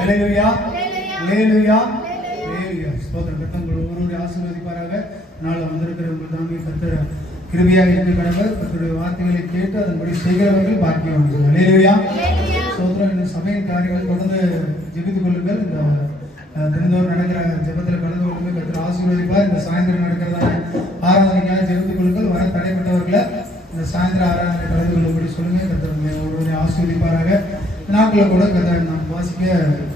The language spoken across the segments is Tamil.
ஹல்லேலூயா ஹல்லேலூயா ஹல்லேலூயா. ஸ்தோத்திரம். கர்த்தர் ஒவ்வொருவரை ஆசீர்வதிப்பாராக. நாளை வந்திருக்கிற உங்கள் தாங்கி கர்த்தர் கிருபையாக இருக்க கடவுள். கர்த்தருடைய வார்த்தைகளை கேட்டு அதன்படி செய்கிறவர்கள் பாக்கியவான்கள். ஹல்லேலூயா ஸ்தோத்திரம். இந்த சபையின் காரியங்கள் தொடர்ந்து ஜெபித்துக் கொள்ளுங்கள். இந்த தினந்தோறும் நடக்கிற ஜெபத்தில் கலந்து கொள்ளுங்கள். கர்த்தர் ஆசீர்வதிப்பார். இந்த சாயந்தரம் நடக்கிறதான ஆராதனைக்காக ஜெபித்துக் கொள்ளுங்கள். வர தடைப்பட்டவர்களை இந்த சாயந்தர ஆராதனை கலந்து கொள்ளும்படி சொல்லுங்க. கர்த்தர் ஒருவரை ஆசீர்வதிப்பாராக. நாட்களை கூட கர்த்தர் நாம் வாசிக்க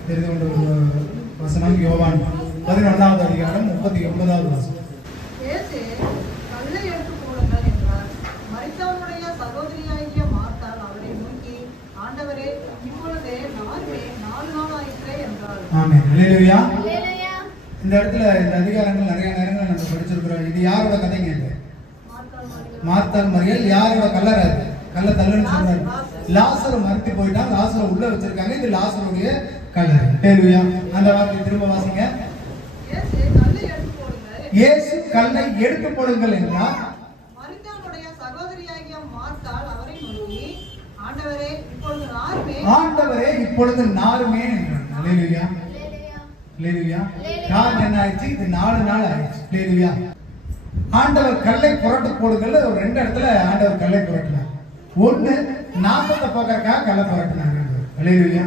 தெரிந்து கொண்ட ஒரு வசனம் யோவான் 11வது அதிகாரம் 39வது வசனம். ஆமென். ஹல்லேலூயா. இந்த இடத்துல இந்த அதிகாரங்கள் நிறைய நேரங்கள் நம்ம படிச்சிருக்கிறோம். இது யாரோட கதைங்க? இது மார்த்தாள் மரியாள். யாரோட கல்லறை? கல்ல தள்ளுன்னு சொல்றாரு. லாசரு மரித்து போயிட்டான். லாசரை உள்ள வச்சிருக்காங்க. இது லாசருடைய கல்லறை. ஹல்லேலூயா. அந்த வார்த்தையை திரும்ப வாசிங்க. இயேசு கல்லை எடுத்து போடுங்கள் என்றார். மரித்தாளுடைய சகோதரியாகிய மார்த்தாள் அவரை நோக்கி, ஆண்டவரே இப்பொழுது நாருமே என்றார். ஹல்லேலூயா ஹல்லேலூயா. காரணம் என்ன ஆயிடுச்சு? இது 4 நாள் ஆயிடுச்சு. ஹல்லேலூயா. ஆண்டவர் கல்லை புரட்டு போடுங்கள். ஒரு 2 இடத்துல ஆண்டவர் கல்லை புரட்டினார். ஒண்ணு நாசத்தை போக்கறதுக்காக கல்லை புரட்டினாங்க. ஹல்லேலூயா.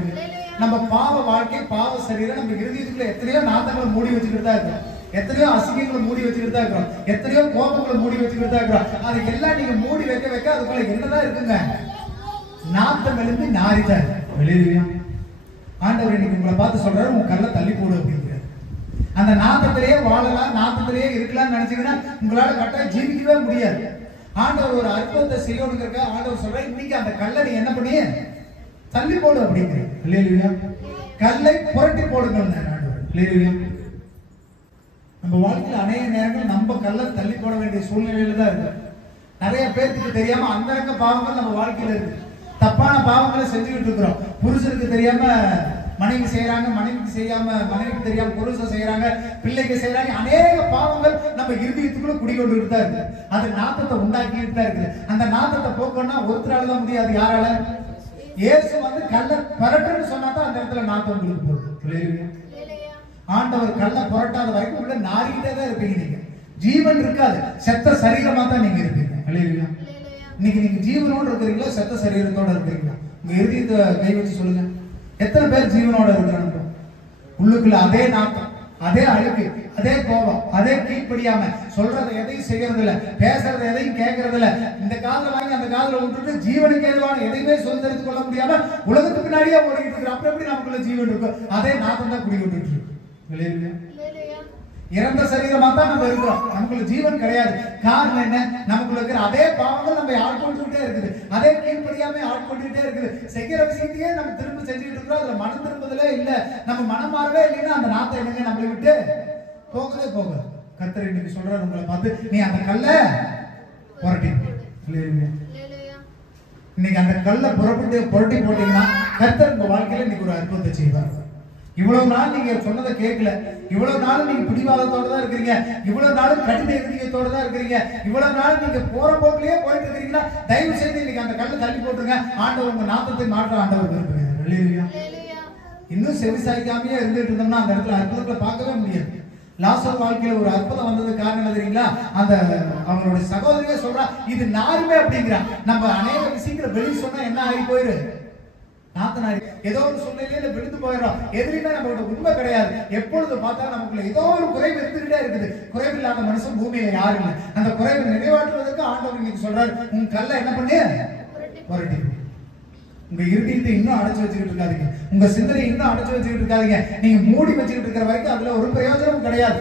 நம்ம பாவ வாழ்க்கை, பாவ சரீரம், நம்ம இருதயத்துக்குள்ள எத்தனையோ நாத்தங்களை மூடி வச்சுக்கிட்டு தான் இருக்கோம். எத்தனையோ அசிங்கங்களை மூடி வச்சுக்கிட்டு தான் இருக்கிறோம். எத்தனையோ கோபங்களை மூடி வச்சுக்கிட்டு தான் இருக்கிறோம். அது எல்லாம் நீங்க மூடி வைக்க வைக்க அதுக்குள்ள என்னதான் இருக்குங்க? நாத்தம் எழுந்து நாரிதான். ஹல்லேலூயா. ஆண்டவர் இன்னைக்கு உங்களை பார்த்து சொல்றாரு, உங்க கல்லை தள்ளி போடு அப்படிங்கிறார். அந்த நாத்தத்திலேயே வாழலாம், நாத்தத்திலேயே இருக்கலாம்னு நினைச்சீங்கன்னா உங்களால கட்டாயம் ஜீவிக்கவே முடியாது. ஆண்டவர் ஒரு அற்புதத்தை செய்யணுங்கிறக்க ஆண்டவர் சொல்றாரு, இன்னைக்கு அந்த கல்லை நீ என்ன பண்ணி தள்ளி போடு அப்படிங்கிறார். ஹல்லேலூயா. கல்லை புரட்டி போடுங்க ஆண்டவர். ஹல்லேலூயா. நம்ம வாழ்க்கையில் அநேக நேரங்கள் நம்ம கல்லை தள்ளி போட வேண்டிய சூழ்நிலையில தான் இருக்கு. நிறைய பேருக்கு தெரியாம அந்தரங்க பாவங்கள் நம்ம வாழ்க்கையில இருக்கு. தப்பான பாவங்களை செஞ்சுக்கிட்டு இருக்கிறோம். புருஷனுக்கு தெரியாம மனைவி செய்யறாங்க, மனைவிக்கு செய்யாம மனைவிக்கு தெரியாம புருஷன் செய்யறாங்க, பிள்ளைக்கு செய்யறாங்க. அநேக பாவங்கள் நம்ம இருதயத்துக்குள்ள குடிக்கொண்டுகிட்டு தான் இருக்கு. அது நாத்தத்தை உண்டாக்கிட்டு தான் இருக்குது. அந்த நாத்தத்தை போக்கணும்னா ஒருத்தரால தான் முடியாது. யாரால? இயேசு வந்து கல்லை புரட்டுன்னு சொன்னா தான் அந்த இடத்துல நாத்தம் உங்களுக்கு போகுது. ஆண்டவர் கல்லை புரட்டாத வரைக்கும் உள்ள நாரிக்கிட்டே தான் இருப்பீங்க. நீங்க ஜீவன் இருக்காது, செத்த சரீரமா தான் நீங்க இருப்பீங்க. ஹல்லேலூயா. இன்னைக்கு நீங்க ஜீவனோட இருக்கிறீங்களா, செத்த சரீரத்தோட இருக்கிறீங்களா? உங்க இருதயத்தை கை வச்சு சொல்லுங்க. எத்தனை பேர் ஜீவனோட இருக்கிறாங்க? உள்ளுக்குள்ள அதே நாட்டம், அதே அழுக்கு, அதே கோபம், அதே கீழ்ப்படியாம, சொல்றதை எதையும் செய்யறது இல்ல, பேசுறதை எதையும் கேட்கறது இல்ல, இந்த காதுல வாங்கி அந்த காதுல விட்டுட்டு ஜீவனுக்கு எதுவான எதையுமே சுதந்திரித்துக் கொள்ள முடியாம உலகத்துக்கு பின்னாடியே ஓடிட்டு இருக்கிறோம். அப்புறம் எப்படி நமக்குள்ள ஜீவன் இருக்கும்? அதே நாட்டம் தான் குடிக்கொண்டு இருக்கு. இறந்த சரீரமா தான் நம்ம இருக்கிறோம். நமக்குள்ள ஜீவன் கிடையாது. காரணம் என்ன? நமக்குள்ள இருக்கிற அதே பாவங்கள் நம்ம ஆட்கொண்டுகிட்டே இருக்குது. அதே கீழ்ப்படியாம ஆட்கொண்டுகிட்டே இருக்குது. செய்கிற விஷயத்தையே நம்ம திரும்ப செஞ்சுக்கிட்டு இருக்கிறோம். அதுல மனம் திரும்புதலே இல்ல. நம்ம மனம் மாறவே இல்லைன்னா அந்த நாத்தை என்னங்க நம்மளை விட்டு போகவே போக. கர்த்தர் இன்னைக்கு சொல்றாரு உங்களை பார்த்து, நீ அந்த கல்லை புரட்டி. இன்னைக்கு அந்த கல்லை புரட்டி போட்டீங்கன்னா கர்த்தர் உங்க வாழ்க்கையில இன்னைக்கு ஒரு அற்புதத்தை செய்வார். இவ்வளவு நாள் நீங்க சொன்னதை கேட்கல, இவ்வளவு நாள் நீங்க பிடிவாதத்தோட தான் இருக்கிறீங்க, இவ்வளவு நாள் கடின இருதயத்தோட தான் இருக்கிறீங்க, இவ்வளவு நாள் நீங்க போற போக்கிலேயே போயிட்டு இருக்கிறீங்கன்னா தயவு செய்து இன்னைக்கு அந்த கல்லை தள்ளி போட்டுருங்க. ஆண்டவர் உங்க நாத்தத்தை மாற்ற ஆண்டவர் விரும்புகிறார். ஹல்லேலூயா. இன்னும் செவிசாய்க்காமையே இருந்துட்டு இருந்தோம்னா அந்த இடத்துல அற்புதத்தை பார்க்கவே முடியாது. லாசர் வாழ்க்கையில ஒரு அற்புதம் வந்தது காரணம் தெரியுங்களா? அந்த அவங்களுடைய சகோதரியே சொல்றா, இது நாருமே அப்படிங்கிறா. நம்ம அநேக விஷயங்களை வெளியே சொன்னா என்ன ஆகி போயிரு? நாத்தனாரி ஏதோ ஒரு சூழ்நிலையில விழுந்து போயிடும். எதுலையுமே நம்மளோட உண்மை கிடையாது. எப்பொழுது பார்த்தாலும் நமக்குள்ள ஏதோ ஒரு குறைவு இருந்துகிட்டே இருக்குது. குறைவு இல்லாத மனுஷன் பூமியில யாரும் இல்லை. அந்த குறைவை நிறைவேற்றுவதற்கு ஆண்டவர் இன்னைக்கு சொல்றாரு, உங்க கல்லை என்ன பண்ணு புரட்டி. உங்க இருதயத்தை இன்னும் அடைச்சு வச்சுக்கிட்டு இருக்காதீங்க. உங்க சிந்தனை இன்னும் அடைச்சு வச்சுக்கிட்டு இருக்காதீங்க. நீங்க மூடி வச்சுக்கிட்டு இருக்கிற வரைக்கும் அதுல ஒரு பிரயோஜனமும் கிடையாது.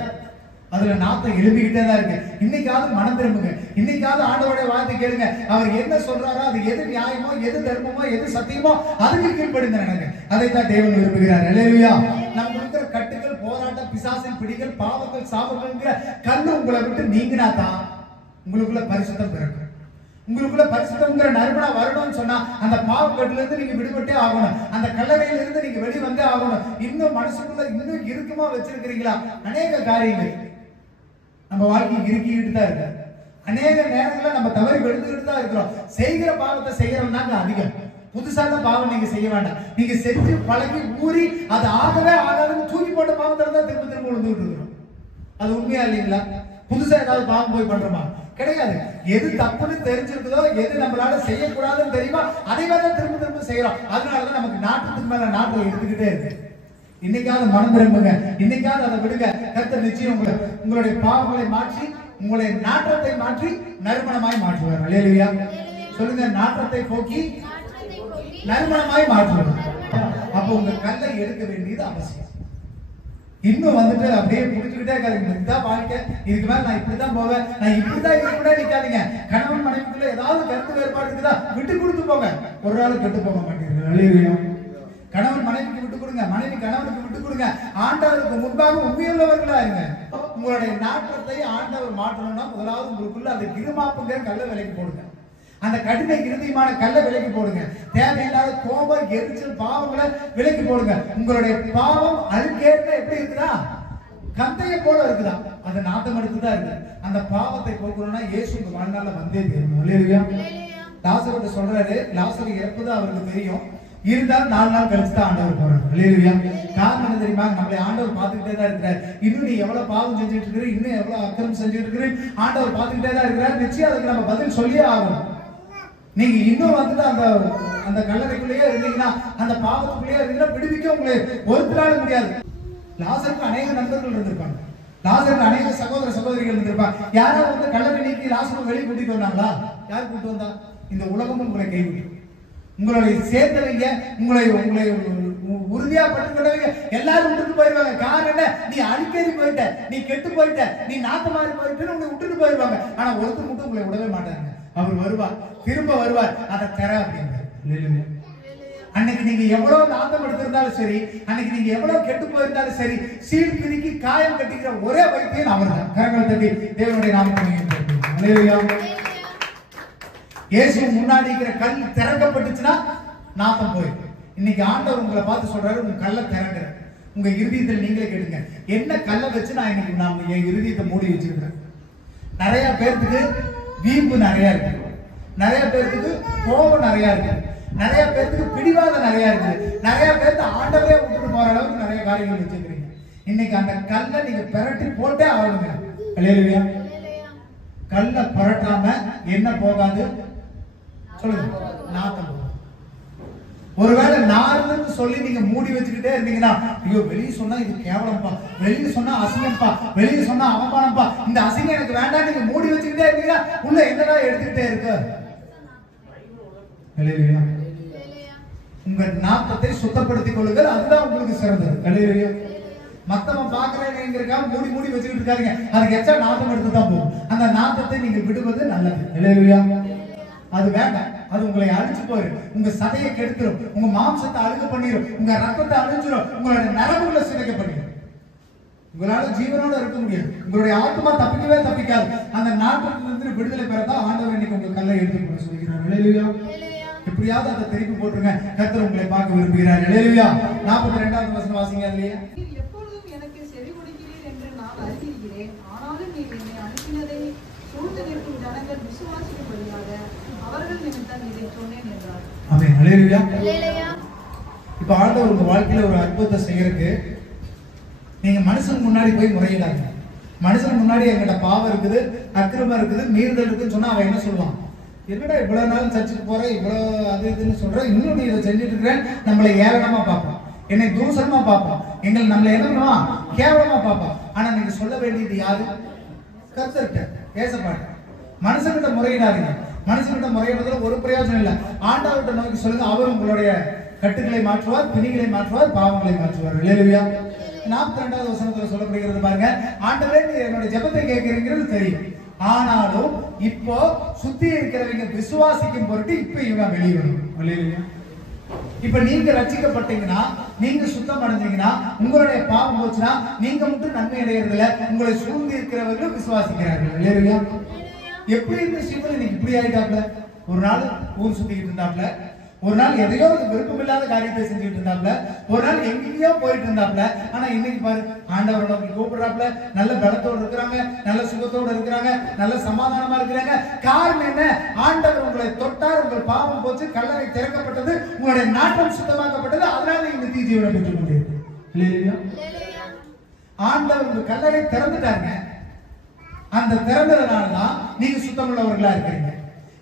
அதுல நாத்தம் எழுப்பிக்கிட்டே தான் இருக்கு. இன்னைக்காவது மனம் திரும்புங்க. இன்னைக்காவது ஆண்டவருடைய வார்த்தை கேளுங்க. அவர் என்ன சொல்றாரோ அது எது நியாயமோ, எது தர்மமோ, எது சத்தியமோ அதுக்கு கீழ்ப்படிந்து நடங்க. அதைத்தான் தேவன் விரும்புகிறார். ஹல்லேலூயா. நமக்கு இருக்கிற கட்டுகள், போராட்டம், பிசாசின் பிடிகள், பாவங்கள், சாபங்கள்ங்கிற கண்ணு உங்களை விட்டு நீங்கினா தான் உங்களுக்குள்ள பரிசுத்தம் பிறக்கும். உங்களுக்குள்ள பரிசுத்தம்ங்கிற நறுமணா வரணும்னு சொன்னா அந்த பாவக்கட்டுல இருந்து நீங்க விடுபட்டே ஆகணும். அந்த கல்லறையில இருந்து நீங்க வெளியே வந்தே ஆகணும். இன்னும் மனசுக்குள்ள இன்னும் இறுக்கமா வச்சிருக்கிறீங்களா? அநேக காரியங்கள் நம்ம வாழ்க்கை இறுக்கிட்டு தான் இருக்கு. அநேக நேரங்களில் நம்ம தவறி விழுந்துகிட்டு தான் இருக்கிறோம். செய்கிற பாவத்தை செய்யறவங்க அதிகம். புதுசா தான் பாவம் நீங்க செய்ய வேண்டாம். நீங்க செஞ்சு பழகி ஊறி அது ஆகவே ஆகாதுன்னு தூக்கி போட்ட பாவத்துல தான் திரும்ப திரும்ப விழுந்துட்டு இருக்கிறோம். அது உண்மையா இல்லைங்களா? புதுசா ஏதாவது பாவம் போய் பண்றோமா? கிடையாது. எது தப்புன்னு தெரிஞ்சிருக்குதோ, எது நம்மளால செய்யக்கூடாதுன்னு தெரியுமா, அதை தான் திரும்ப திரும்ப செய்யறோம். அதனாலதான் நமக்கு நாட்டத்துக்கு மேல நாட்டம் எடுத்துக்கிட்டே இருக்கு. இன்னைக்காவது மனம் திரும்புங்க, இன்னைக்காவது அதை விடுங்க. கர்த்தர் நிச்சயம் உங்களுடைய பாவங்களை மாற்றி உங்களுடைய நாற்றத்தை மாற்றி நறுமணமாய் மாற்றுவார். அல்லேலூயா சொல்லுங்க. நாற்றத்தை போக்கி நறுமணமாய் மாற்றுவார். அப்ப உங்க கல்லை எடுக்க வேண்டியது அவசியம். இன்னும் வந்துட்டு அப்படியே புடிச்சுக்கிட்டே இருக்காதீங்க. இதுதான் வாழ்க்கை, இதுக்கு மேல நான் இப்படிதான் போவேன், நான் இப்படிதான் இருக்கக்கூடாது நிக்காதீங்க. கணவன் மனைவிக்குள்ள ஏதாவது கருத்து வேறுபாடு இருக்குதா, விட்டு கொடுத்து போங்க. ஒரு நாள் கெட்டு போக மாட்டேங்குது. அல்லேலூயா. கணவன் மனைவிக்கு விட்டு கொடுங்க, மனைவி கணவனுக்கு விட்டு கொடுங்க. ஆண்டவருக்கு முன்பாக உண்மையுள்ளவர்களா இருங்க. உங்களுடைய நாற்றத்தை ஆண்டவர் மாற்றணும்னா முதலாவது உங்களுக்குள்ள அந்த இருமாப்புங்கிற கல்ல விலைக்கு போடுங்க. அந்த கடின இறுதியான கல்ல விலைக்கு போடுங்க. தேவையில்லாத கோபம், எரிச்சல், பாவங்களை விலைக்கு போடுங்க. உங்களுடைய பாவம் அழுக்கேற்ற எப்படி இருக்குதா, கந்தைய போல இருக்குதா, அது நாட்டம் எடுத்துதான் இருக்கு. அந்த பாவத்தை போக்கணும்னா இயேசு உங்க வாழ்நாள்ல வந்தே தெரியும். அல்லேலூயா. லாசருட்ட சொல்றாரு, லாசரு இறப்புதான் அவருக்கு தெரியும், இருந்தாலும் 4 நாள் கழிச்சு தான் ஆண்டவர் போறாரு. அல்லேலூயா. காரணம் என்ன தெரியுமா? நம்மளை ஆண்டவர் பார்த்துக்கிட்டே தான் இருக்கிறார். இன்னும் நீ எவ்வளவு பாவம் செஞ்சுட்டு இருக்கிற, இன்னும் எவ்வளவு அக்கிரமம் செஞ்சுட்டு இருக்கிற, ஆண்டவர் பார்த்துக்கிட்டே தான் இருக்கிறார். நிச்சயம் அதுக்கு நம்ம பதில் சொல்லியே ஆகணும். நீங்க இன்னும் வந்துட்டு அந்த கல்லறைக்குள்ளேயே இருந்தீங்கன்னா, அந்த பாவத்துக்குள்ளேயே இருந்தீங்கன்னா விடுவிக்க உங்களை ஒருத்தரால முடியாது. லாசருக்கு அநேக நண்பர்கள் இருந்திருப்பாங்க, லாசருக்கு அநேக சகோதர சகோதரிகள் இருந்திருப்பாங்க. யாராவது வந்து கல்லறை நீக்கி லாசருக்கு வெளியே கூட்டிட்டு வந்தாங்களா? யார் கூட்டு வந்தா? இந்த உலகமும் உங்களை கைவிட்டு, உங்களுடைய சேர்ந்தவங்க, உங்களை உறுதியா பட்டுக்கொண்டவங்க எல்லாரும் விட்டுட்டு போயிருவாங்க. காரணம் என்ன? நீ அடிக்கடி போயிட்ட, நீ கெட்டு போயிட்ட, நீ நாத்து மாறி போயிட்டு உங்களை விட்டுட்டு போயிருவாங்க. ஆனா ஒருத்தர் மட்டும் உங்களை விடவே மாட்டாங்க. அவர் வருவார், திரும்ப வருவார், அதை தர அப்படிங்க. அன்னைக்கு நீங்க எவ்வளவு நாத்தம் எடுத்திருந்தாலும் சரி, அன்னைக்கு நீங்க எவ்வளவு கெட்டு போயிருந்தாலும் சரி, சீல் பிரிக்கி காயம் கட்டிக்கிற ஒரே வைத்தியன் அவர் தான். கரங்களை தட்டி தேவனுடைய நாமத்தை. இயேசு முன்னாடி இருக்கிற கல் திறக்கப்பட்டுச்சுன்னா நாத்தம் போயிடும். இன்னைக்கு ஆண்டவர் உங்களை பார்த்து சொல்றாரு, உங்க கல்லை திறங்குற. உங்க இருதயத்தில் நீங்களே கேளுங்க, என்ன கல்லை வச்சு நான் இன்னைக்கு என் இருதயத்தை மூடி வச்சிருக்கிறேன்? நிறைய பேருக்கு வீம்பு நிறைய இருக்கு, நிறைய பேருக்கு கோபம் நிறைய இருக்கு, நிறைய பேருக்கு பிடிவாதம் நிறைய இருக்கு, நிறைய பேருக்கு ஆண்டவரே விட்டுட்டு போற அளவுக்கு நிறைய காரியங்கள் வச்சிருக்கீங்க. இன்னைக்கு அந்த கல்லை நீங்க பிரட்டி போட்டே ஆகணுங்க. அல்லேலூயா. கல்லை புரட்டாம என்ன போகாது சொல்லுங்க? நாத்தம். ஒருவேளை நார்ன்னு சொல்லி நீங்க மூடி வச்சுக்கிட்டே இருந்தீங்கன்னா, ஐயோ வெளியே சொன்னா இது கேவலம்பா, வெளியே சொன்னா அசிங்கம்பா, வெளியே சொன்னா அவமானம்பா, இந்த அசிங்கம் எனக்கு வேண்டாம் நீங்க மூடி வச்சுக்கிட்டே இருந்தீங்கன்னா உள்ள என்னடா எடுத்துக்கிட்டே இருக்கு? அல்லேலூயா. உங்க நாத்தத்தை சுத்தப்படுத்திக் கொள்ளுங்கள், அதுதான் உங்களுக்கு சிறந்தது. அல்லேலூயா. மத்தவன் பாக்குறேங்கிறதுக்காக மூடி மூடி வச்சுக்கிட்டு இருக்காங்க, அதுக்கு எச்சா நாத்தம் எடுத்து தான் போகும். அந்த நாத்தத்தை நீங்க விடுவது நல்லது. அல்லேலூயா. அது வேண்டாம், அது உங்களை அழிச்சு போயிடும், உங்க சதையை கெடுத்துரும், உங்க மாம்சத்தை அழுக பண்ணிடும், உங்க ரத்தத்தை அழிஞ்சிடும், உங்களுடைய நரம்புகளை சிதைக்க பண்ணிடும். உங்களால ஜீவனோட இருக்க முடியாது, உங்களுடைய ஆத்மா தப்பிக்கவே தப்பிக்காது. அந்த நாட்டிலிருந்து விடுதலை பெறதான் ஆண்டவர் இன்னைக்கு உங்க கல்லை எடுத்து சொல்கிறார். அல்லேலூயா. எப்படியாவது அதை திருப்பி போட்டுருங்க, கர்த்தர் உங்களை பார்க்க விரும்புகிறார். அல்லேலூயா. 42வது வசனம் வாசிங்க. அதுலயே எப்பொழுதும் எனக்கு செவி கொடுக்கிறீர் என்று நான் அறிந்திருக்கிறேன், ஆனாலும் நீர் என்னை அனுப்பினதை சூழ்ந்து நிற்கும் ஜனங்கள் விசுவாசிக்கும்படியாக அவர்கள் நிமித்தம் இதை சொன்னேன் என்றார். ஆமென். அல்லேலூயா. இப்ப ஆண்டவர் உங்க வாழ்க்கையில ஒரு அற்புதத்தை செய்யறதுக்கு நீங்க மனுஷனுக்கு முன்னாடி போய் முறையிடாங்க. மனுஷனுக்கு முன்னாடி எங்கிட்ட பாவம் இருக்குது, அக்கிரமம் இருக்குது, மீறுதல் இருக்குன்னு சொன்னா அவன் என்ன சொல்லுவான்? என்னடா இவ்வளவு நாள் சர்ச்சுக்கு போற, இவ்வளவு அது இதுன்னு சொல்ற, இன்னும் நீ இதை செஞ்சுட்டு இருக்கிற, நம்மளை ஏளனமா பார்ப்பான், என்னை தூசணமா பார்ப்பான், நம்மளை என்ன பண்ணுவான்? கேவலமா பார்ப்பான். ஆனா நீங்க சொல்ல வேண்டியது யாரு? கர்த்தர்கிட்ட, ஏசப்பாட்ட. மனுஷன்கிட்ட முறையிடாதீங்க. மனுஷன்கிட்ட முறையிடுறதுல ஒரு பிரயோஜனம் இல்லை. ஆண்டவர்கிட்ட நோக்கி சொல்லுங்க, அவர் உங்களுடைய கட்டுகளை மாற்றுவார், பிணிகளை மாற்றுவார், பாவங்களை மாற்றுவார். அல்லேலூயா. 42வது வசனத்துல சொல்லப்படுகிறது பாருங்க, ஆண்டவரே நீ என்னோட ஜெபத்தை கேட்கிறீங்கிறது தெரியும், ஆனாலும் இப்போ சுத்தி இருக்கிறவங்க விசுவாசிக்கும் பொருட்டு இப்ப இவன் வெளியே வரும். அல்லேலூயா. இப்ப நீங்க ரட்சிக்கப்பட்டீங்கன்னா, நீங்க சுத்தம் அடைஞ்சீங்கன்னா, உங்களுடைய பாவம் போச்சுன்னா நீங்க மட்டும் நன்மை அடையறதில்ல, உங்களை சூழ்ந்து இருக்கிறவர்களும் விசுவாசிக்கிறார்கள். இல்லையா? எப்படி இந்த சிவன் இன்னைக்கு இப்படி ஆயிட்டாப்ல? ஒரு நாள் ஊர் சுத்திக்கிட்டு இருந்தாப்ல, ஒரு நாள் எதையோ விருப்பம் இல்லாத காரியத்தை செஞ்சுட்டு இருந்தாப்ல, ஒரு நாள் எங்கேயோ போயிட்டு இருந்தாப்ல. ஆனா இன்னைக்கு பாரு, ஆண்டவர் நோக்கி கூப்பிடுறாப்ல, நல்ல பலத்தோடு இருக்கிறாங்க, நல்ல சுகத்தோடு இருக்கிறாங்க, நல்ல சமாதானமா இருக்கிறாங்க. காரணம் என்ன? ஆண்டவர் உங்களை தொட்டார், உங்கள் பாவம் போச்சு, கல்லறை திறக்கப்பட்டது, உங்களுடைய நாட்டம் சுத்தமாக்கப்பட்டது. அதனால நீங்க நித்திய ஜீவனை பெற்றுக் கொண்டீர்கள். ஆண்டவர் உங்க கல்லறை திறந்துட்டாங்க. அந்த திறந்ததுனாலதான் நீங்க சுத்தமுள்ளவர்களா இருக்கிறீங்க.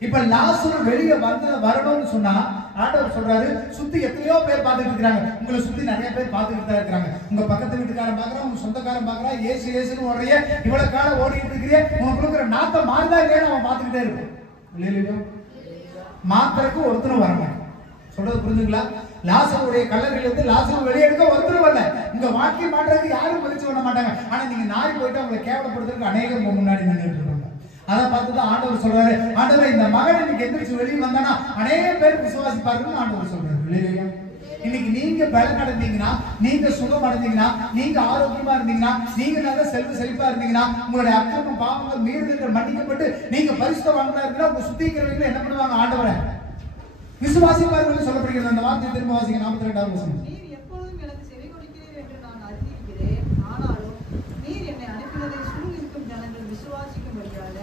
இப்ப லாசரு வெளியே வரணும்னு சொன்னா ஆண்டவர் சொல்றாரு, சுத்தி எத்தனையோ பேர் பார்த்துட்டு இருக்காங்க. உங்களை சுத்தி நிறைய பேர் பார்த்துட்டு தான் இருக்காங்க. உங்க பக்கத்து வீட்டுக்காரன் பாக்குறான், உங்க சொந்தக்காரன் பாக்குறான், ஏசு ஏசுன்னு ஓடுறிய, இவ்வளவு காலம் ஓடிட்டு இருக்கிறிய, உனக்கு கொடுக்குற நாத்தம் மாறுதா இல்லையா அவன் பார்த்துக்கிட்டே இருப்பான். இல்லையா? மாத்திரக்கு ஒருத்தரும் வரமாட்டான். சொல்றது புரிஞ்சுங்களா? லாசருடைய கல்லறையில இருந்து லாசரு வெளியே எடுக்க ஒருத்தரும் வரல. உங்க வாழ்க்கை மாற்றத்துக்கு யாரும் முயற்சி பண்ண மாட்டாங்க. ஆனா நீங்க நாரி போயிட்டு அவங்களை கேவலப்படுத்துறதுக்கு அநேகம் முன்னாடி நின்றுட்டு இருக்காங்க. அதை பார்த்துதான் ஆண்டவர் சொல்றாரு, ஆண்டவர் இந்த மகன் இன்னைக்கு எந்திரிச்சு வெளியே வந்தானா அநேக பேர் விசுவாசிப்பார்கள் ஆண்டவர் சொல்றாரு. இல்லையா? இன்னைக்கு நீங்க பலம் அடைந்தீங்கன்னா, நீங்க சுகம் அடைந்தீங்கன்னா, நீங்க ஆரோக்கியமா இருந்தீங்கன்னா, நீங்க நல்ல செழிப்பா இருந்தீங்கன்னா, உங்களுடைய அக்கிரமம் பாவங்கள் மீறுதல்கள் மன்னிக்கப்பட்டு நீங்க பரிசுத்தவான்களா இருந்தா உங்க சுத்திக்கிறவங்க என்ன பண்ணுவாங்க? ஆண்டவரை விசுவாசிப்பார்கள் சொல்லப்படுகிறது. அந்த வார்த்தை திரும்ப வாசிங்க. 42வது வசனம். நீர் எப்பொழுதும் எனக்கு செவி கொடுக்கிறீர் என்று நான் அறிந்திருக்கிறேன். ஆனாலும் நீர் என்னை அனுப்பினதை சூழ்ந்திருக்கும் ஜனங்கள் விசுவாசிக்கும்படியாக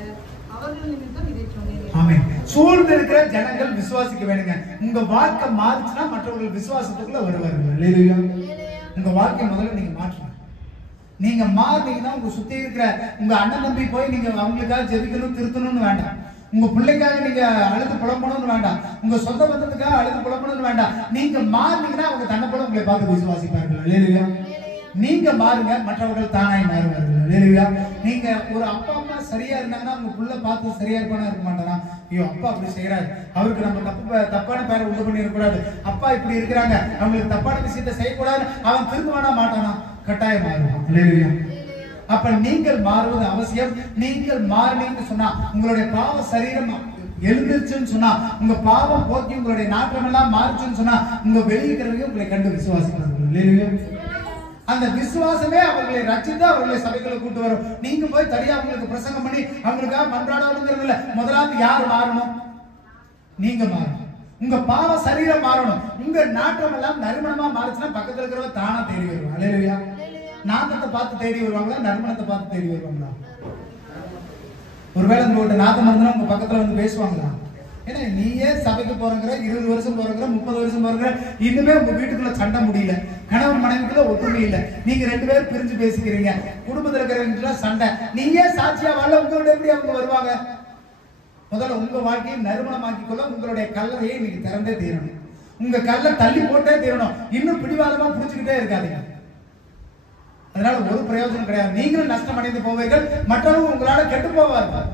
அவர்கள் நிமித்தம் இதை சொன்னேன். ஆமென். சூழ்ந்து இருக்கிற ஜனங்கள் விசுவாசிக்க வேண்டுங்க. உங்க வாழ்க்கை மாறிச்சுன்னா மற்றவர்கள் விசுவாசத்துக்குள்ள வருவார்கள். அல்லேலூயா. உங்க வாழ்க்கை முதல்ல நீங்க மாற்றணும். நீங்க மாறினீங்கன்னா உங்க சுத்தி இருக்கிற உங்க அண்ணன் தம்பி போய் நீங்க அவங்களுக்காக ஜெபிக்கணும் திருத்தணும்னு வேண்டாம். உங்க பிள்ளைக்காக நீங்க அழுது புலம்பணும்னு வேண்டாம். உங்க சொந்த பந்தத்துக்காக அழுது புலம்பணும்னு வேண்டாம். நீங்க மாறினீங்கன்னா அவங்க தன்னை போல உங்களை பார்த்து விசுவாசிப்பார்கள். அல்லேலூயா. நீங்க மாறுங்க, மற்றவர்கள் தானாய் மாறுவார்கள். அல்லேலூயா. நீங்க ஒரு அப்பா அம்மா சரியா இருந்தாங்கன்னா உங்க புள்ள பார்த்து சரியா இருப்பானா இருக்க மாட்டானா? ஐயோ அப்பா அப்படி செய்யறாரு, அவருக்கு நம்ம தப்பான பேரை உண்டு பண்ணி இருக்கக்கூடாது, அப்பா இப்படி இருக்கிறாங்க, அவங்களுக்கு தப்பான விஷயத்தை செய்யக்கூடாது, அவன் திருந்துவானா மாட்டானா? கட்டாயம் மாறுவான். அல்லேலூயா. அப்ப நீங்கள் மாறுவது அவசியம். நீங்கள் மாறினீங்கன்னு சொன்னா, உங்களுடைய பாவ சரீரம் எழுந்துருச்சுன்னு சொன்னா, உங்க பாவம் போக்கி உங்களுடைய நாட்டம் எல்லாம் மாறுச்சுன்னு சொன்னா, உங்க வெளியிருக்கிறவங்க உங்களை கண்டு விசுவாசிப்பார்கள். அந்த விசுவாசமே அவர்களை ரட்சித்து அவர்களை சபைகளை கூட்டு வரும். நீங்க போய் தனியா அவங்களுக்கு பிரசங்கம் பண்ணி அவங்களுக்காக மன்றாடணுங்கிறது இல்ல. முதலாவது யார் மாறணும்? நீங்க மாறணும். உங்க பாவ சரீரம் மாறணும். உங்க நாட்டம் எல்லாம் நறுமணமா மாறுச்சுன்னா பக்கத்துல இருக்கிறவங்க தானா தேடி வருவாங்க. அல்லேலூயா. நாத்தத்தை பார்த்து தேடி வருவாங்களா, நறுமணத்தை பார்த்து தேடி வருவாங்களா? ஒருவேளை உங்கள்கிட்ட நாத்தம் இருந்தா உங்க பக்கத்துல வந்து பேசுவாங்களா? ஏன்னா நீயே சபைக்கு போறங்கிற, 20 வருஷம் போறங்கிற, 30 வருஷம் போறங்கிற, இன்னுமே உங்க வீட்டுக்குள்ள சண்டை முடியல, கணவன் மனைவிக்குள்ள ஒற்றுமை இல்ல, நீங்க 2 பேரும் பிரிஞ்சு பேசிக்கிறீங்க, குடும்பத்துல இருக்கிறவங்க சண்டை, நீயே சாட்சியா வாழ உங்களோட எப்படி அவங்க வருவாங்க? முதல்ல உங்க வாழ்க்கையை நறுமணமாக்கிக்கொள்ள உங்களுடைய கல்லறையை இன்னைக்கு திறந்தே தீரணும். உங்க கல்லை தள்ளி போட்டே தீரணும். இன்னும் பிடிவாதமா புடிச்சுக்கிட்டே இருக்காதீங்க. அதனால ஒரு பிரயோஜனம் கிடையாது. நீங்களும் நஷ்டம் அடைந்து போவீர்கள், மற்றவங்க உங்களால கெட்டு போவார்கள்.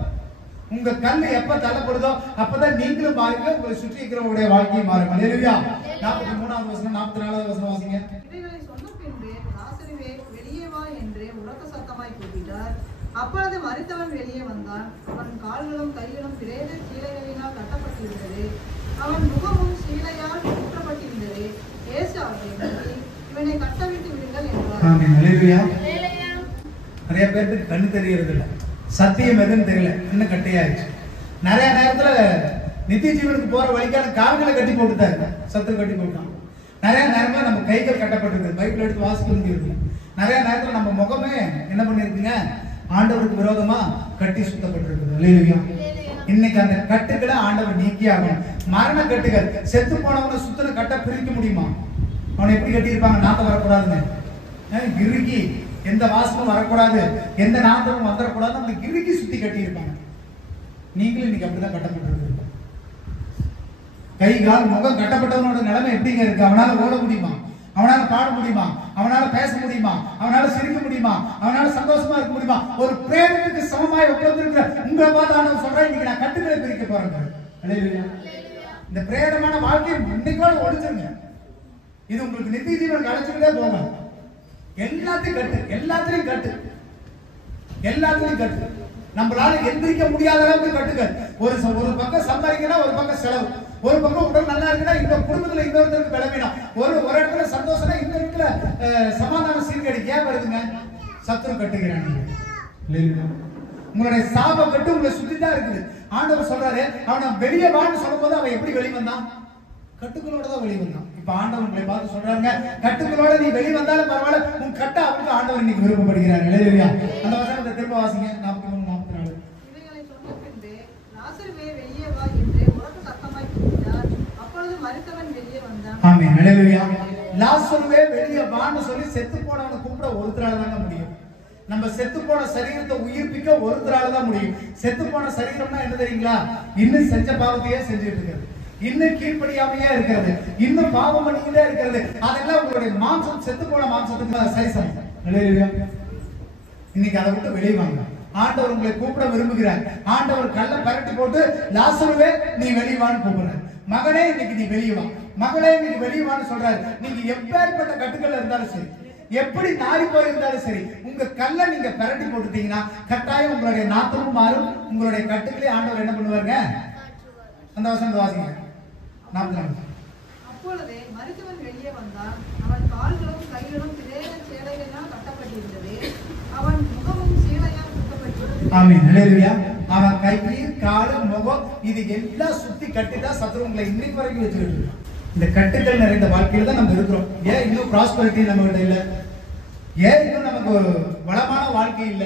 உங்க கல் எப்ப தள்ளப்படுதோ அப்பதான் நீங்களும் மாறுங்க, உங்களை சுற்றி இருக்கிறவங்களுடைய வாழ்க்கையை மாறும். அல்லேலூயா. 43வது வசனம் 44வது வசனம் வாசிங்க. இவைகளை சொன்ன பின்பு லாசருவே வெளியே வா என்று உரத்த சத்தமாய் கூப்பிட்டார். அப்பொழுது மரித்தவன் வெளியே வந்தான். அவன் கால்களும் கைகளும் பிரேத சீலைகளினால் கட்டப்பட்டிருந்தது, அவன் முகமும் சீலையால் சுற்றப்பட்டிருந்தது. இயேசு அவர்களை நோக்கி, இவனை கட்டவிட்டு விடுங்கள் என்றார். ஆமென். அல்லேலூயா. நிறைய பேருக்கு கண்ணு தெரியறது இல்ல, சத்தியம் எதுன்னு தெரியல, இன்னும் கட்டையாயிடுச்சு. நிறைய நேரத்துல நித்திய ஜீவனுக்கு போற வழிக்கான கால்களை கட்டி போட்டுட்டாரு, சத்து கட்டி போட்டான். நிறைய நேரமா நம்ம கைகள் கட்டப்பட்டிருக்கு, பைபிள் எடுத்து வாசிக்க முடியுது. நிறைய நேரத்துல நம்ம முகமே என்ன பண்ணிருக்குங்க, ஆண்டவருக்கு விரோதமா கட்டி சுத்தப்பட்டிருக்குது. அல்லேலூயா. இன்னைக்கு அந்த கட்டுக்களை ஆண்டவர் நீக்கி ஆகணும். மரண கட்டுகள், செத்து போனவனை சுத்தின கட்ட பிரிக்க முடியுமா? அவனை எப்படி கட்டியிருப்பாங்க? நாத்தம் வரக்கூடாதுன்னு இறுக்கி, எந்த வாசமும் வரக்கூடாது, எந்த நாத்தமும் வந்துடக்கூடாது, அவங்க இறுக்கி சுத்தி கட்டியிருப்பாங்க. நீங்களும் இன்னைக்கு அப்படிதான் கட்டப்பட்டிருக்கு. கை கால் முகம் கட்டப்பட்டவனோட நிலைமை எப்படிங்க இருக்கு? அவனால ஓட முடியுமா? அவனால பாட முடியுமா? அவனால பேச முடியுமா? அவனால சிரிக்க முடியுமா? அவனால சந்தோஷமா இருக்க முடியுமா? ஒரு பிரேதத்துக்கு சமமாய் உட்கார்ந்திருக்கிற உங்களை பார்த்து ஆண்டவர் சொல்றேன், இன்னைக்கு நான் கட்டுகளை பிரிக்க போறேன். அல்லேலூயா. இந்த பிரேதமான வாழ்க்கையை இன்னைக்கோட ஒழிச்சிருங்க. இது உங்களுக்கு நித்திய ஜீவனுக்கு அழைச்சிக்கிட்டே போங்க. எல்லாத்தையும் கட்டு, எல்லாத்திலையும் கட்டு, எல்லாத்திலையும் கட்டு. நம்மளால எந்திரிக்க முடியாத அளவுக்கு கட்டுங்க. ஒரு பக்கம் சம்பாதிக்கணும், ஒரு பக்கம் செலவு, ஒரு பக்கம் உடல் நல்லா இருக்குன்னா இந்த குடும்பத்துல இன்னொருத்தருக்கு பலவீனம், ஒரு இடத்துல சந்தோஷம்னா இந்த இடத்துல சமாதானம் சீர்கேடு ஏன் வருதுங்க? சத்துரு கட்டுகிறாங்க. உங்களுடைய சாப கட்டு உங்களை சுத்தி தான் இருக்குது. ஆண்டவர் சொல்றாரு, அவனை வெளியே வான்னு சொல்லும் போது அவன் எப்படி வெளியே வந்தான்? கட்டுகளோட தான் வெளியே வந்தான். இப்ப ஆண்டவர் உங்களை பார்த்து சொல்றாங்க, கட்டுகளோட நீ வெளியே வந்தாலும் பரவாயில்ல, உன் கட்ட அவருக்கு ஆண்டவர் இன்னைக்கு விருப்பப்படுகிறார். ஹல்லேலூயா. அந்த வசனத்தை திரும்ப வாசிங்க. 43 44. இவைகளை சொன்ன பின்பு லாசருவே வெளியே வா என்று உரத்த சத்தமாய் கூப்பிட்டார். அப்பொழுது மரித்தவன் வெளியே வந்தான். ஆமென். ஹல்லேலூயா. லாசருவே வெளியே வான்னு சொல்லி செத்து போனவனை கூப்பிட ஒருத்தரால தாங்க முடியும். நம்ம செத்து போன சரீரத்தை உயிர்ப்பிக்க ஒருத்தரால தான் முடியும். செத்து போன சரீரம்னா என்ன தெரியுங்களா? இன்னும் செஞ்ச பாவத்தையே செஞ்சுட்டு இருக்கிறது, இன்னும் கீழ்ப்படியாமையே இருக்கிறது, இன்னும் பாவம் பண்ணிக்கிட்டே இருக்கிறது. அதெல்லாம் உங்களுடைய மாம்சம், செத்து போன மாம்சத்துக்கு சரிசம். ஹல்லேலூயா. இன்னைக்கு அதை விட்டு வெளியே வாங்க. ஆண்டவர் உங்களை கூப்பிட விரும்புகிறார். ஆண்டவர் கல்லை பரட்டி போட்டு லாசருவே நீ வெளியே வான்னு கூப்பிடுறார். மகனே இன்னைக்கு நீ வெளியே வா, மகளே இன்னைக்கு வெளியே வான்னு சொல்றாரு. நீங்க எப்பேற்பட்ட கட்டுக்கள் இருந்தாலும் சரி, எப்படி நாடி போயிருந்தாலும் சரி, உங்க கல்லை நீங்க பரட்டி போட்டுட்டீங்கன்னா கட்டாயம் உங்களுடைய நாத்தமும் மாறும், உங்களுடைய கட்டுக்களே ஆண்டவர் என்ன பண்ணுவாருங்க? அந்த வசனத்தை வாசிங்க. 44. அப்பொழுதே மரித்தவன் வெளியே வந்தான். அவன் கால்களும் கைகளும் பிரேத சேலைகளால் கட்டப்பட்டிருந்தது. அவன் முகமும் சீலையால் சுத்தப்பட்டிருந்தது. ஆமென். ஹல்லேலூயா. அவன் கை, கால், முகம் இது எல்லாம் சுத்தி கட்டிட்டா சத்துரு உங்களை இன்னைக்கு வரைக்கும் வச்சுக்கிட்டு இருக்கான். இந்த கட்டுக்கள் நிறைந்த வாழ்க்கையில தான் நம்ம இருக்கிறோம். ஏன் இன்னும் ப்ராஸ்பரிட்டி நம்ம கிட்ட இல்ல? ஏன் இன்னும் நமக்கு ஒரு வளமான வாழ்க்கை இல்ல?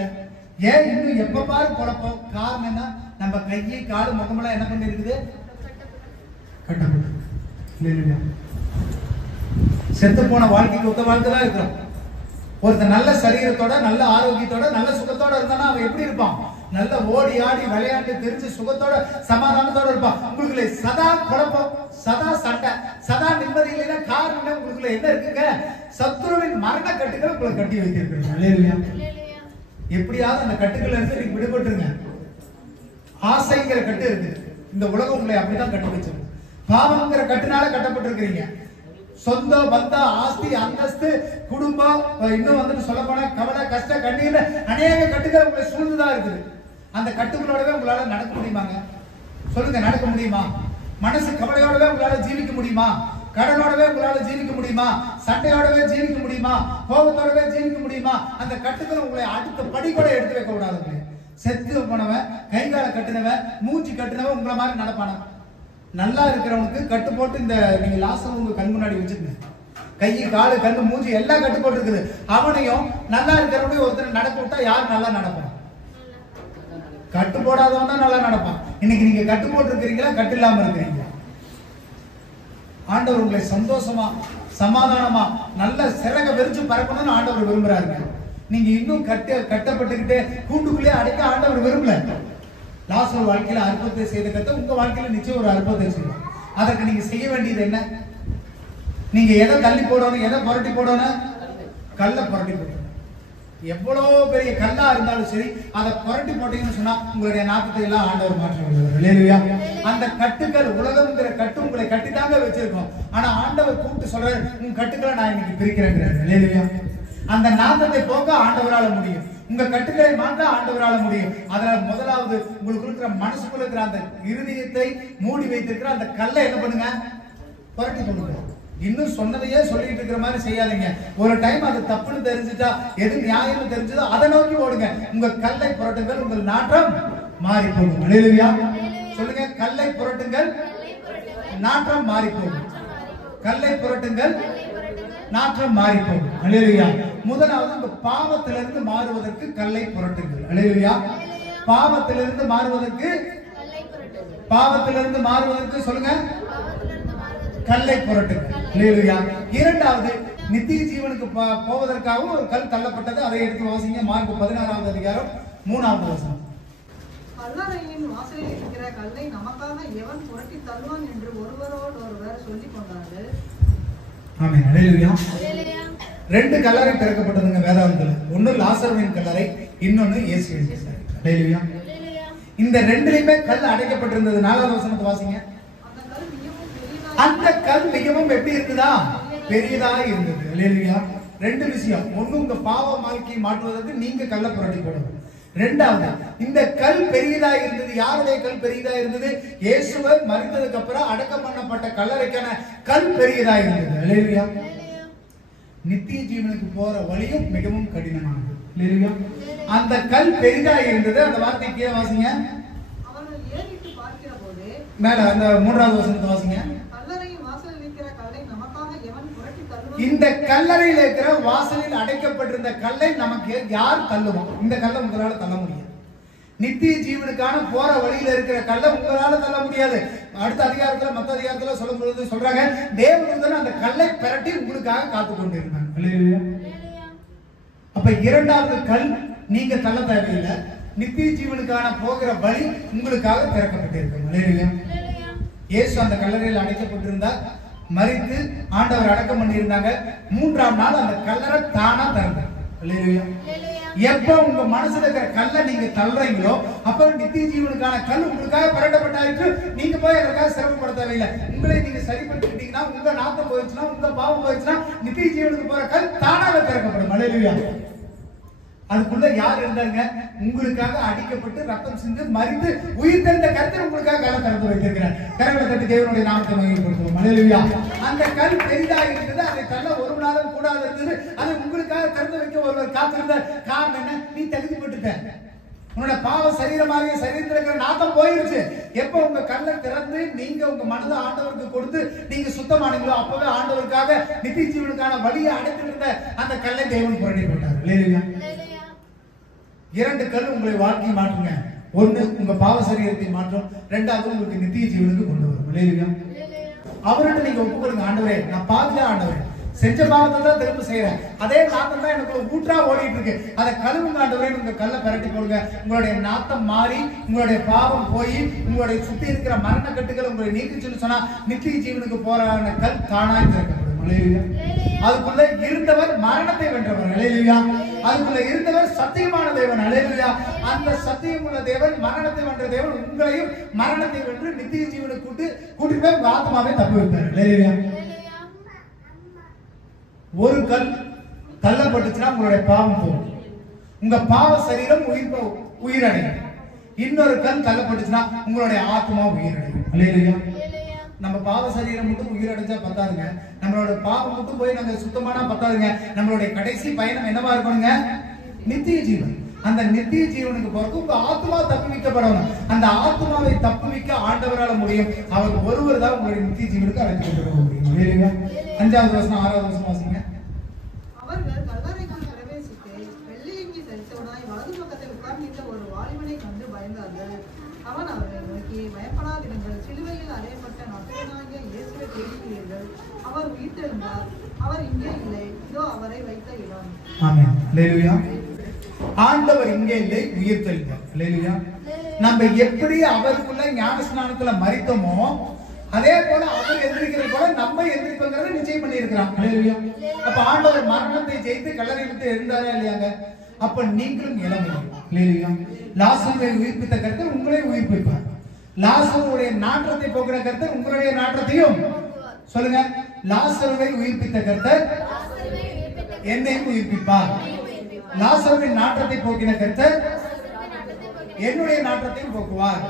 ஏன் இன்னும் எப்ப பாரு குழப்பம்? காரணம் என்ன? நம்ம கை, கால், முகமெல்லாம் என்ன பண்ணி இருக்குது? கட்டப்பட்டு. ஹல்லேலூயா. செத்து போன வாழ்க்கைக்கு ஒத்த வாழ்க்கை தான் இருக்கிறோம். ஒருத்தர் நல்ல சரீரத்தோட, நல்ல ஆரோக்கியத்தோட, நல்ல சுகத்தோட இருந்தானா அவன் எப்படி இருப்பான்? நல்ல ஓடி ஆடி விளையாண்டு தெரிஞ்சு சுகத்தோட சமாதானத்தோட இருப்பான். உங்களுக்குள்ள சதா குழப்பம், சதா சண்டை, சதா நிம்மதி இல்லைன்னா காரணம் உங்களுக்குள்ள என்ன இருக்குங்க? சத்துருவின் மரண கட்டுகள் உங்களை கட்டி வைத்திருக்கிறது. ஹல்லேலூயா. எப்படியாவது அந்த கட்டுகள் இருந்து நீங்க விடுபட்டுருங்க. ஆசைங்கிற கட்டு இருக்கு. இந்த உலகம் உங்களை அப்படிதான் கட்டி வச்சிருக்கு. பாவங்கிற கட்டுனால கட்டப்பட்டிருக்கிறீங்க. சொந்த பந்த ஆஸ்தி அந்தஸ்து குடும்பம் இன்னும் வந்துட்டு சொல்ல போனா கவலை கஷ்ட கண்ணீர் அநேக கட்டுகள் உங்களை சூழ்ந்துதான் இருக்குது. அந்த கட்டுகளோடவே உங்களால நடக்க முடியுமாங்க? சொல்லுங்க, நடக்க முடியுமா? மனசு கவலையோடவே உங்களால ஜீவிக்க முடியுமா? கடனோடவே உங்களால ஜீவிக்க முடியுமா? சண்டையோடவே ஜீவிக்க முடியுமா? கோபத்தோடவே ஜீவிக்க முடியுமா? அந்த கட்டுக்கள் உங்களை அடுத்த படி கூட எடுத்து வைக்க கூடாது. செத்து போனவன், கைகால கட்டுனவன், மூஞ்சி கட்டுனவன் உங்களை மாதிரி நடப்பான? நல்லா இருக்கிறவனுக்கு கட்டு போட்டு இந்த நீங்க லாசம் உங்க கண் முன்னாடி வச்சுக்கங்க. கை, காலு, கண்ணு, மூஞ்சி எல்லாம் கட்டு போட்டு இருக்குது. அவனையும் நல்லா இருக்கிறவனையும் ஒருத்தர் நடக்க விட்டா யார் நல்லா நடப்பான்? கட்டு போடாதவன் தான் நல்லா நடப்பான். இன்னைக்கு நீங்க கட்டு போட்டு இருக்கிறீங்களா, கட்டு இல்லாம இருக்கிறீங்களா? ஆண்டவர் உங்களை சந்தோஷமா சமாதானமா நல்ல சிறக வெறிச்சு பறக்கணும்னு ஆண்டவர் விரும்புறாருங்க. நீங்க இன்னும் கட்டப்பட்டுக்கிட்டு கூண்டுக்குள்ளே அடைக்க ஆண்டவர் விரும்பல. லாசர் வாழ்க்கையில அற்புதத்தை செய்த கத்த உங்க வாழ்க்கையில நிச்சயம் ஒரு அற்புதத்தை செய்யும். அதற்கு நீங்க செய்ய வேண்டியது என்ன? நீங்க எதை தள்ளி போடணும், எதை புரட்டி போடணும்? கல்லை புரட்டி போடணும். எவ்வளவு பெரிய கல்லா இருந்தாலும் சரி, அதை புரட்டி போட்டீங்கன்னு சொன்னா உங்களுடைய நாட்டத்தை எல்லாம் ஆண்டவர் மாற்றுவார். ஹல்லேலூயா. அந்த கட்டுக்கள், உலகம்ங்கிற கட்டு உங்களை கட்டித்தாங்க வச்சிருக்கோம். ஆனா ஆண்டவர் கூப்பிட்டு சொல்றாரு, உங்க கட்டுக்களை நான் இன்னைக்கு பிரிக்கிறேங்கிறார். ஹல்லேலூயா. அந்த நாட்டத்தை போக்க ஆண்டவரால முடியும். உங்க கட்டுக்களை மாற்ற ஆண்டவரால முடியும். அதனால முதலாவது உங்களுக்கு இருக்கிற மனசுக்குள்ள இருக்கிற அந்த இருதயத்தை மூடி வைத்திருக்கிற அந்த கல்லை என்ன பண்ணுங்க? புரட்டி போடுங்க. இன்னும் சொன்னதையே சொல்லிட்டு இருக்கிற மாதிரி செய்யாதீங்க. ஒரு டைம் அது தப்புன்னு தெரிஞ்சுட்டா, எது நியாயம்னு தெரிஞ்சதோ அதை நோக்கி ஓடுங்க. உங்க கல்லை புரட்டுங்கள், உங்கள் நாற்றம் மாறி போகும். ஹல்லேலூயா. சொல்லுங்க, கல்லை புரட்டுங்கள், நாற்றம் மாறி போகும். கல்லை புரட்டுங்கள், நாற்றம் மாறி போகும். ஹல்லேலூயா. முதலாவது உங்க பாவத்திலிருந்து மாறுவதற்கு கல்லை புரட்டுங்கள். ஹல்லேலூயா. பாவத்திலிருந்து மாறுவதற்கு, பாவத்திலிருந்து மாறுவதற்கு சொல்லுங்க, கல்லை புரட்டுங்கள். ஹல்லேலூயா. இரண்டாவது, நித்திய ஜீவனுக்கு போவதற்காகவும் ஒரு கல் தள்ளப்பட்டது. அதை எடுத்து வாசிங்க. மார்க் 16வது அதிகாரம் 3வது வசனம். கல்லறையின் வாசலில் இருக்கிற கல்லை நமக்காக எவன் புரட்டி தள்ளுவான் என்று ஒருவரோடொருவர் சொல்லிக் கொண்டார்கள். ஆமென். ஹல்லேலூயா. ரெண்டு கல்லறை திறக்கப்பட்டதுங்க வேதாகமத்துல. ஒன்னு லாசருவின் கல்லறை, இன்னொன்னு இயேசுவின் கல்லறை. ஹல்லேலூயா. இந்த ரெண்டுலயுமே கல் அடைக்கப்பட்டிருந்தது. 4வது வசனத்தை வாசிங்க. அந்த கல் மிகவும் எப்படி இருக்குதா? பெரியதா இருந்தது. ஹல்லேலூயா. ரெண்டு விஷயம். ஒண்ணு, உங்க பாவ வாழ்க்கையை மாற்றுவதற்கு நீங்க கல்லை புரட்டி போடணும். ரெண்டாவது, இந்த கல் பெரியதா இருந்தது. யாருடைய கல் பெரியதா இருந்தது? இயேசுவர் மரித்ததுக்கு அப்புறம் அடக்கம் பண்ணப்பட்ட கல்லறைக்கான கல் பெரியதா இருந்தது. ஹல்லேலூயா. நித்திய ஜீவனுக்கு போற வழியும் மிகவும் கடினமானது. ஹல்லேலூயா. அந்த கல் பெரிதா இருந்தது. அந்த வார்த்தையை கீழே வாசிங்க. அவர்கள் ஏறிட்டு பார்க்கிற போது, மேல அந்த 3வது வசனத்தை வாசிங்க. இந்த கல்லறையில் இருக்கிற வாசலில் அடைக்கப்பட்டிருந்த கல்லை நமக்கு யார் தள்ளுவோம்? இந்த கல்லை உங்களால தள்ள முடியாது. நித்திய ஜீவனுக்கான போற வழியில இருக்கிற கல்லை உங்களால தள்ள முடியாது. அடுத்த அதிகாரத்துல மத்த அதிகாரத்துல சொல்லும் பொழுது சொல்றாங்க, தேவதூதன் அந்த கல்லை பிரட்டி உங்களுக்காக காத்து கொண்டு இருந்தாங்க. அப்ப இரண்டாவது கல் நீங்க தள்ள தேவையில்லை. நித்திய ஜீவனுக்கான போகிற வழி உங்களுக்காக திறக்கப்பட்டிருக்கு. இயேசு அந்த கல்லறையில் அடைக்கப்பட்டிருந்தார், மரித்து ஆண்டவர் அடக்கம் பண்ணி இருந்தாங்க. மூன்றாம் நாள் அந்த கல்லறை தானா திறந்தார். எப்ப உங்க மனசுல இருக்கிற கல்லை நீங்க தள்ளுறீங்களோ அப்ப நித்திய ஜீவனுக்கான கல் உங்களுக்காக பிரட்டப்பட்டாயிற்று. நீங்க போய் அதற்காக சிரமப்பட தேவையில்லை. உங்களை நீங்க சரிப்படுத்திக்கிட்டீங்கன்னா, உங்க நாத்தம் போயிடுச்சுன்னா, உங்க பாவம் போயிடுச்சுன்னா, நித்திய ஜீவனுக்கு போற கல் தானாக திறக்கப்படும். அல்லேலூயா. அதுக்குள்ள யார் இருந்தாங்க? உங்களுக்காக அடிக்கப்பட்டு ரத்தம் சிந்து மரித்து உயிர் தெழுந்த கர்த்தர் உங்களுக்காக கல்லை திறந்து வைத்திருக்கிறார். கரங்களை தட்டி தேவனுடைய நாமத்தை மகிமைப்படுத்துவோம். அல்லேலூயா. அந்த கல் பெரிதாக இருந்தது, அதை தள்ள ஒரு நாளும் கூடாது இருந்தது. அதை உங்களுக்காக திறந்து வைக்க ஒருவர் காத்திருந்தார். காரணம் என்ன? நீ தகுதிப்பட்டுட்ட. உன்னோட பாவ சரீரமாக சரீரத்தில் இருக்கிற நாத்தம் போயிருச்சு. எப்ப உங்க கல்லை திறந்து நீங்க உங்க மனதை ஆண்டவருக்கு கொடுத்து நீங்க சுத்தமானீங்களோ அப்பவே ஆண்டவருக்காக நித்திய ஜீவனுக்கான வழியை அடைத்து இருந்த அந்த கல்லை தேவன் புரட்டி போட்டார். அல்லேலூயா. இரண்டு கல் உங்களை வாழ்க்கையை மாற்றுங்க. ஒண்ணு உங்க பாவ சரீரத்தை மாற்றும், ரெண்டாவது உங்களுக்கு நித்திய ஜீவனுக்கு கொண்டு வரும். அல்லேலூயா. அவர்கிட்ட நீங்க ஒப்புக்கொடுங்க, ஆண்டவரே நான் பாதியா ஆண்டவரே செஞ்ச பாவத்தை தான் திரும்ப செய்யறேன், அதே நாத்தம் தான் எனக்கு ஊற்றா ஓடிட்டு இருக்கு, அதை கழுவுங்க ஆண்டவரே. உங்க கல்லை பிரட்டி போடுங்க. உங்களுடைய நாத்தம் மாறி உங்களுடைய பாவம் போய் உங்களுடைய சுத்தி இருக்கிற மரண கட்டுகள் உங்களை நீக்கி சொல்லி சொன்னா நித்திய ஜீவனுக்கு போறான கல் தானாய் திறக்கப்படும். அல்லேலூயா. அதுக்குள்ள இருந்தவர் மரணத்தை வென்றவர். அல்லேலூயா. அதுக்குள்ள இருந்தவர் சத்தியமான தேவன். அல்லேலூயா. அந்த சத்தியமுள்ள தேவன், மரணத்தை வென்ற தேவன் உங்களையும் மரணத்தை வென்று நித்திய ஜீவனுக்கு கூட்டிட்டு போய் உங்க ஆத்மாவை தப்பு வைப்பார். அல்லேலூயா. ஒரு கல் தள்ளப்பட்டுச்சுன்னா உங்களுடைய பாவம் போகும், உங்க பாவ சரீரம் உயிரடையும். இன்னொரு கல் தள்ளப்பட்டுச்சுன்னா உங்களுடைய ஆத்மா உயிரடையும். அல்லேலூயா. நம்ம பாவ சரீரம் மட்டும் உயிரடைஞ்சா பத்தாதுங்க, நம்மளோட பாவம் மட்டும் போய் நாங்க சுத்தமானா பத்தாதுங்க. நம்மளுடைய கடைசி பயணம் என்னவா இருக்கணுங்க? நித்திய ஜீவன். அந்த நித்திய ஜீவனுக்கு போறதுக்கு உங்க ஆத்மா தப்புவிக்கப்படணும். அந்த ஆத்மாவை தப்புவிக்க ஆண்டவரால் முடியும். அவர் ஒருவர் தான் உங்களுடைய நித்திய ஜீவனுக்கு அழைத்து கொண்டு போக முடியும். 5வது வசனம் 6வது வசனம் வாசிங்க. அவர்கள் கல்லறைக்குள் பிரவேசித்து வெள்ளையங்கி தரித்தவனாய் வலது பக்கத்தில் உட்கார்ந்திருந்த ஒரு வாலிபனை கண்டு பயந்தார்கள். அவன் அவர்களை நோக்கி, பயப்படாதிருங்கள், சிலுவையில் அறையப்பட்ட நசரேயனாகிய இயேசுவை தேடுகிறீர்கள். அவர் உயிர்த்தெழுந்தார், அவர் இங்கே இல்லை, இதோ அவரை வைத்த இடம். ஆமென். அல்லேலூயா. ஆண்டவர் இங்கே இல்லை, உயிர்த்தெழுந்தார். அல்லேலூயா. நம்ம எப்படி அவருக்குள்ள ஞானஸ்நானத்துல மரித்தோமோ அதே போல அவர் எந்திரிக்கிறது போல நம்ம எந்திரிப்பங்கிறத நிச்சயம் பண்ணி இருக்கிறான். அல்லேலூயா. அப்ப ஆண்டவர் மரணத்தை ஜெயித்து கல்லறை விட்டு எழுந்தாரா இல்லையாங்க? அப்ப நீங்களும் இளமையா. அல்லேலூயா. லாசருவை உயிர்ப்பித்த கர்த்தர் உங்களை உயிர்ப்பிப்பார். லாசருடைய நாற்றத்தை போக்குற கர்த்தர் உங்களுடைய நாற்றத்தையும் சொல்லுங்க. லாசருவை உயிர்ப்பித்த கர்த்தர் என்னையும் உயிர்ப்பிப்பார். லாசருவின் நாற்றத்தை போக்கின கர்த்தர் என்னுடைய நாற்றத்தையும் போக்குவார்.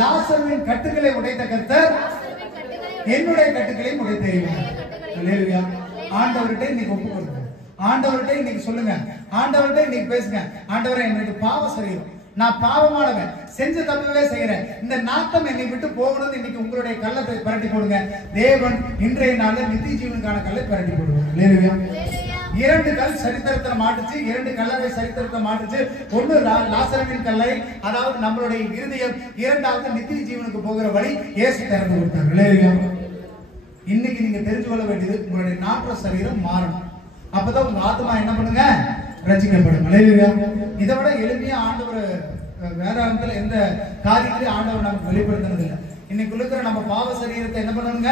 லாசருவின் கட்டுகளை உடைத்த கர்த்தர் என்னுடைய கட்டுகளையும் உடைத்தெறிவார். அல்லேலூயா. ஆண்டவர்கிட்ட இன்னைக்கு ஒப்பு கொடுங்க. ஆண்டவர்கிட்ட இன்னைக்கு சொல்லுங்க. ஆண்டவர்கிட்ட இன்னைக்கு பேசுங்க. ஆண்டவரே, என்னுடைய பாவ சரீரம், நான் பாவமானவன், செஞ்ச தப்பவே செய்யறேன், இந்த நாத்தம் என்னை விட்டு போகணும்னு இன்னைக்கு உங்களுடைய கல்லத்தை பிரட்டி போடுங்க. தேவன் இன்றைய நாள்ல நித்திய ஜீவனுக்கான கல்லை பிரட்டி போடுவார். அல்லேலூயா. இரண்டு கல் சரித்திரத்தை மாட்டுச்சு, இரண்டு கல்லறை சரித்திரத்தை மாட்டுச்சு. ஒன்னு லாசருவின் கல்லை, அதாவது நம்மளுடைய இருதயம். இரண்டாவது நித்திய ஜீவனுக்கு போகிற வழி இயேசு திறந்து கொடுத்தார். அல்லேலூயா. இன்னைக்கு நீங்க தெரிஞ்சு கொள்ள வேண்டியது, உங்களுடைய நாற்ற சரீரம் மாறணும். அப்பதான் உங்க ஆத்மா என்ன பண்ணுங்க? ரட்சிக்கப்படும். அல்லேலூயா. இதை விட எளிமையா ஆண்டவர் வேற இடத்துல எந்த காரியத்திலையும் ஆண்டவர் நமக்கு வெளிப்படுத்தினது இல்லை. இன்னைக்கு இருக்கிற நம்ம பாவ சரீரத்தை என்ன பண்ணணுங்க?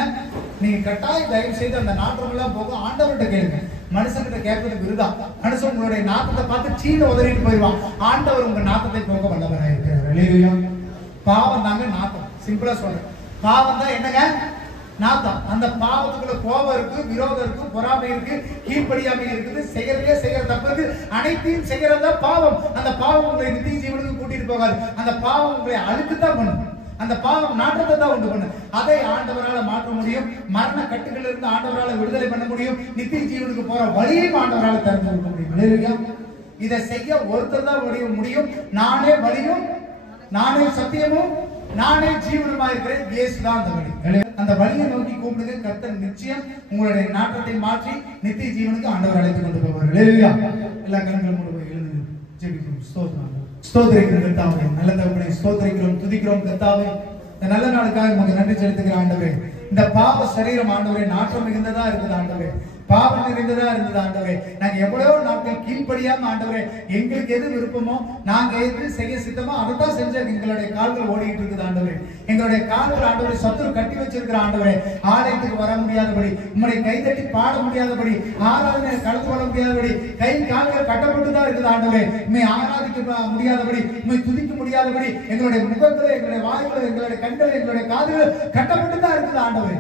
நீங்க கட்டாயம் தயவு செய்து அந்த நாற்றம் எல்லாம் போக ஆண்டவர்கிட்ட கேளுங்க. மனுஷன்கிட்ட கேட்கறது விருதா. மனுஷன் உங்களுடைய நாத்தத்தை பார்த்து சீன உதறிட்டு போயிடுவான். ஆண்டவர் உங்க நாத்தத்தை போக வல்லவராக இருக்கிறார். அல்லேலூயா. பாவம் தாங்க நாத்தம். சிம்பிளா சொல்றேன், பாவம் தான் என்னங்க? நாத்தம். அந்த பாவத்துக்குள்ள கோபம் இருக்கு, விரோதம் இருக்கு, பொறாமை இருக்கு, கீழ்ப்படியாமை இருக்குது, செய்யற தப்பு இருக்கு. அனைத்தையும் செய்யறதா பாவம். அந்த பாவம் உங்களை நித்திய ஜீவனுக்கு கூட்டிட்டு போகாது. அந்த பாவம் உங்களை அழுக்குத்தான் பண்ணும். அந்த பாவம் நாற்றத்தை தான் உண்டு பண்ணும். அதை ஆண்டவரால் மாற்ற முடியும். மரண கட்டுகள் இருந்து ஆண்டவரால் விடுதலை பண்ண முடியும். நித்திய ஜீவனுக்கு போற வழியையும் ஆண்டவரால் திறந்து கொடுக்க முடியும். அல்லேலூயா. இதை செய்ய ஒருத்தர் தான் முடியும். நானே வழியும், நானே சத்தியமும், நானே ஜீவனுமா இருக்கிறேன். இயேசு தான் அந்த வழி. அந்த வழியை நோக்கி கூப்பிடுங்க. கர்த்தர் நிச்சயம் உங்களுடைய நாட்டத்தை மாற்றி நித்திய ஜீவனுக்கு ஆண்டவர் அழைத்து கொண்டு போவார். ஹல்லேலூயா. எல்லா கண்களும் மூடி போய் எழுந்து ஜெபிக்கிறோம். ஸ்தோத்திரம். ஸ்தோத்திரிக்கிறோம் கர்த்தாவே. நல்ல தகப்பனே ஸ்தோத்திரிக்கிறோம், துதிக்கிறோம் கர்த்தாவே. இந்த நல்ல நாளுக்காக உமக்கு நன்றி செலுத்துகிற ஆண்டவரே. இந்த பாவ சரீரம் ஆண்டவரே நாற்றம் மிகுந்ததா இருக்குது ஆண்டவரே, பாவம் நிறைந்ததா இருந்தது ஆண்டவரே. நாங்க எவ்வளவு நாட்கள் கீழ்ப்படியாம ஆண்டவரே எங்களுக்கு எது விருப்பமோ நாங்க எது செய்ய சித்தமோ அதைத்தான் செஞ்ச எங்களுடைய கால்கள் ஓடிட்டு இருக்குது ஆண்டவரே. எங்களுடைய கால்கள் ஆண்டவரை சத்துரு கட்டி வச்சிருக்கிற ஆண்டவரே, ஆலயத்துக்கு வர முடியாதபடி, உம்முடைய கைதட்டி பாட முடியாதபடி, ஆராதனை கலந்து கொள்ள முடியாதபடி, கை கால்கள் கட்டப்பட்டுதான் இருக்குது ஆண்டவரே. உண்மை ஆராதிக்க முடியாதபடி, உண்மை துதிக்க முடியாதபடி எங்களுடைய முகங்களை, எங்களுடைய வாய்களை, எங்களுடைய கண்களை, எங்களுடைய காதுகள் கட்டப்பட்டுதான் இருக்குது ஆண்டவரே.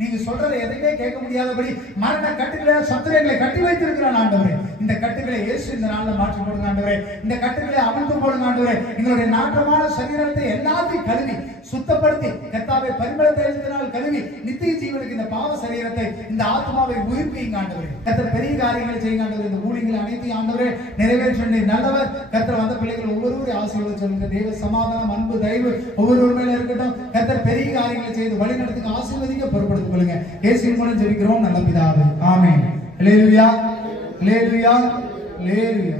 நீங்க சொல்றதை எதையுமே கேட்க முடியாதபடி மரண கட்டுகளை சத்துரைகளை கட்டி வைத்திருக்கிறான் ஆண்டவரே. இந்த கட்டுகளை இயேசு இந்த நாள்ல மாற்றி போடுங்க ஆண்டவரே. இந்த கட்டுகளை அவிழ்த்து போடுங்க ஆண்டவரே. எங்களுடைய நாட்டமான சரீரத்தை எல்லாத்தையும் கழுவி சுத்தப்படுத்தி கர்த்தாவே பரிமளத்தை எழுதினால் கழுவி நித்திய ஜீவனுக்கு இந்த பாவ சரீரத்தை, இந்த ஆத்மாவை உயிர்ப்பிங்க ஆண்டவரே. கர்த்தர் பெரிய காரியங்களை செய்யுங்க ஆண்டவரே. இந்த ஊழியர்கள் அனைத்தையும் ஆண்டவரே நிறைவேற்ற நல்லவர். கர்த்தர் வந்த பிள்ளைகள் ஒவ்வொருவரையும் ஆசீர்வாதம் சொல்லுங்க. தெய்வ சமாதானம், அன்பு, தயவு ஒவ்வொரு மேல இருக்கட்டும். கர்த்தர் பெரிய காரியங்களை செய்து வழி நடத்துங்க, ஆசீர்வதிக்க பொறுப்படுத்த கொள்ளுங்க. இயேசுவின் மூலம் ஜெபிக்கிறோம் நல்ல பிதாவே. ஆமென். ஹல்லேலூயா. ஹல்லேலூயா. ஹல்லேலூயா.